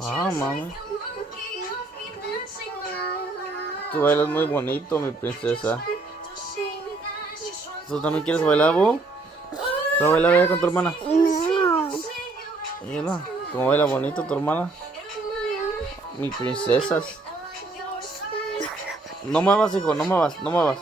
Ah, mami. Tú bailas muy bonito, mi princesa. ¿Tú también quieres bailar, vos? ¿Vas a bailar allá con tu hermana? No. Mira, cómo baila bonito tu hermana. Mi princesas. No muevas, hijo, no muevas, no muevas.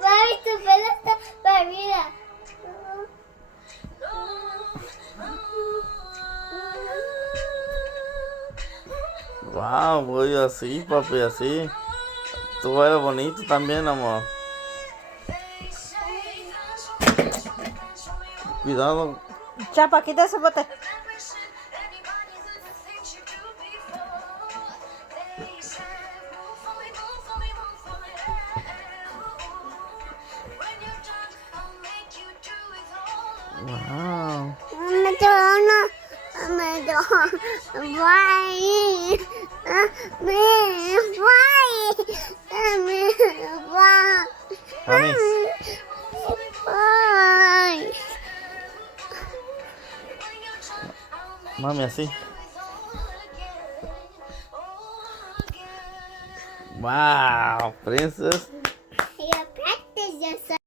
Mami, tu pelo está barrida. Wow, voy así, papi, así. Tú bailas bonito también, amor. Cuidado. Chapa, quita ese bote. Wow. Me torno. Me torno. Vai. Me vai. Me vai. Mami, Vai. mami, así. Wow, princess. Your practice just